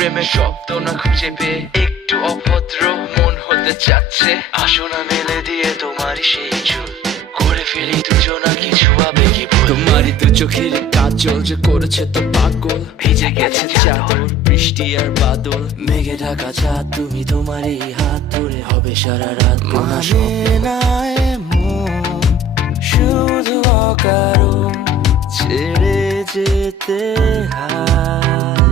প্রেমের শব্দ না খুঁজে পেয়ে একটু অভদ্র মন হতে চাচ্ছে। আসো না মেলে দিয়ে তোমারই সেই চুল, করে ফেলি দুজনা কিছু আবেগী ভুল। তোমারই দু চোখের কাজল যে করেছে তো পাগল, ভিজে গেছে চাদর বৃষ্টি আর বাদল, মেঘে ঢাকা চাঁদ তুমি তোমারই হাত ধরে হবে সারা রাত। মানে না এমন শুধু অকারণ ছেড়ে যেতে হয়।